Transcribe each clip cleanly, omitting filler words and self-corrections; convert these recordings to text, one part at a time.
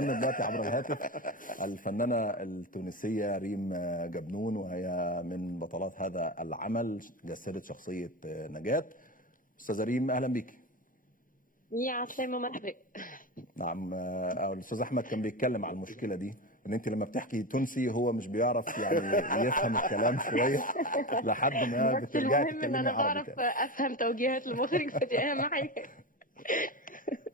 دلوقتي عبر الهاتف الفنانة التونسية ريم جبنون، وهي من بطلات هذا العمل، جسدت شخصية نجاة. أستاذة ريم أهلا بيك. يا عسلامة مرحبا. نعم، الأستاذ أحمد كان بيتكلم على المشكلة دي، إن أنت لما بتحكي تونسي هو مش بيعرف يعني يفهم الكلام شوية لحد ما بس بترجعي المهم ان تتكلمي انا عربي بعرف تاني. افهم توجيهات المخرج، فدي اهم حاجة.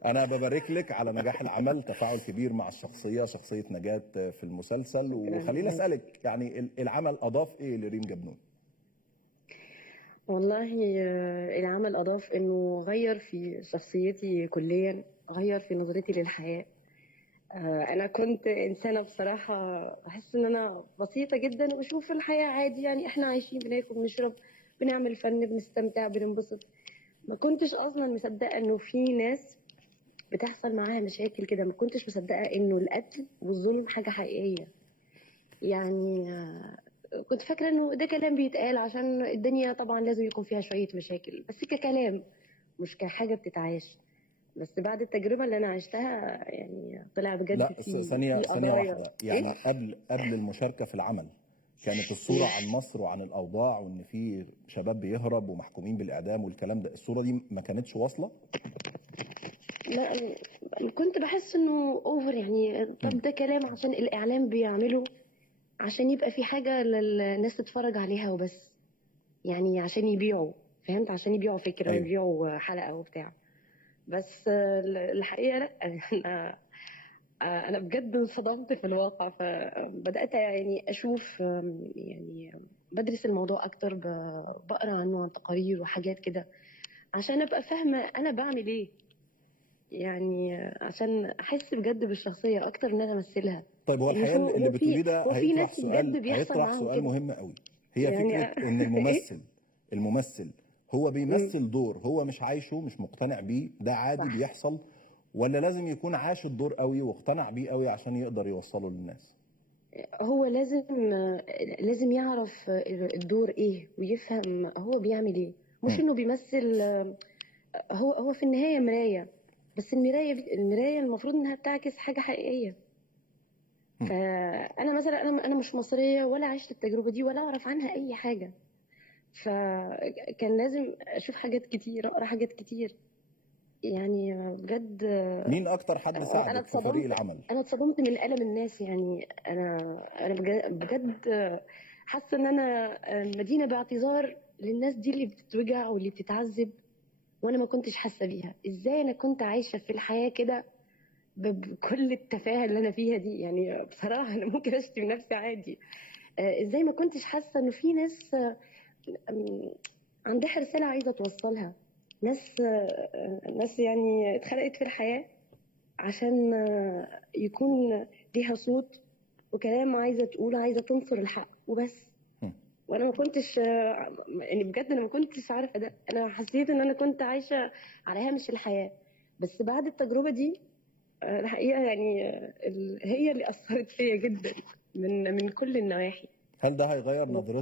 أنا ببارك لك على نجاح العمل، تفاعل كبير مع شخصية نجاة في المسلسل. وخليني شكرا. أسألك يعني العمل أضاف إيه لريم جبنون؟ والله العمل اضاف انه غير في شخصيتي كليا، غير في نظرتي للحياة. انا كنت انسانة بصراحة بحس ان انا بسيطة جدا وبشوف الحياة عادي، يعني احنا عايشين بناكل بنشرب بنعمل فن بنستمتع بننبسط. ما كنتش اصلا مصدقة انه في ناس بتحصل معاها مشاكل كده، ما كنتش مصدقة انه القتل والظلم حاجة حقيقية. يعني كنت فاكرة انه ده كلام بيتقال عشان الدنيا طبعا لازم يكون فيها شوية مشاكل، بس ككلام مش كحاجة بتتعاش. بس بعد التجربة اللي انا عشتها يعني طلع بجد لا، في ثانية قضايا. واحدة، ايه. يعني قبل المشاركة في العمل كانت الصورة عن مصر وعن الأوضاع وإن في شباب بيهرب ومحكومين بالإعدام والكلام ده، الصورة دي ما كانتش واصلة؟ لا، كنت بحس انه اوفر، يعني طب مم. ده كلام عشان الاعلام بيعمله عشان يبقى في حاجة للناس تتفرج عليها وبس، يعني عشان يبيعوا. فهمت؟ عشان يبيعوا فكرة أيوه. ويبيعوا حلقة وبتاع. بس الحقيقة لا. أنا بجد انصدمت في الواقع، فبدأت يعني أشوف، يعني بدرس الموضوع أكتر، بقرأ عنه عن تقارير وحاجات كده عشان أبقى فاهمة أنا بعمل إيه، يعني عشان أحس بجد بالشخصية أكتر إن أنا أمثلها. طيب، هو يعني الحقيقة اللي هو في بتقوليه ده هو في هيطرح ناس بجد سؤال بيحصل معاهم كده. مهم قوي. هي يعني فكرة إن إيه؟ الممثل هو مم. بيمثل دور هو مش عايشه، مش مقتنع بيه، ده عادي صح. بيحصل، ولا لازم يكون عاش الدور قوي واقتنع بيه قوي عشان يقدر يوصله للناس؟ هو لازم يعرف الدور ايه ويفهم هو بيعمل ايه، مش مم. انه بيمثل. هو في النهاية مراية، بس المراية المفروض انها بتعكس حاجة حقيقية. مم. فانا مثلا انا مش مصرية ولا عشت التجربة دي ولا اعرف عنها اي حاجة، فكان لازم اشوف حاجات كتير، اقرا حاجات كتير. يعني بجد مين أكتر حد انا ساعدك في فريق اتصدمت. العمل؟ انا اتصدمت من ألم الناس، يعني انا بجد حاسه ان انا مدينه باعتذار للناس دي اللي بتتوجع واللي بتتعذب، وانا ما كنتش حاسه بيها. ازاي انا كنت عايشه في الحياه كده بكل التفاهه اللي انا فيها دي؟ يعني بصراحه انا ممكن اشتم نفسي عادي. ازاي ما كنتش حاسه انه في ناس أم، عندها رساله عايزه توصلها. ناس يعني اتخلقت في الحياه عشان يكون ليها صوت وكلام عايزه تقول، عايزه تنصر الحق وبس. مم. وانا ما كنتش يعني بجد انا ما كنتش عارفه ده. انا حسيت ان انا كنت عايشه على هامش الحياه، بس بعد التجربه دي الحقيقه يعني هي اللي اثرت فيا جدا من كل النواحي. هل ده هيغير نظرتك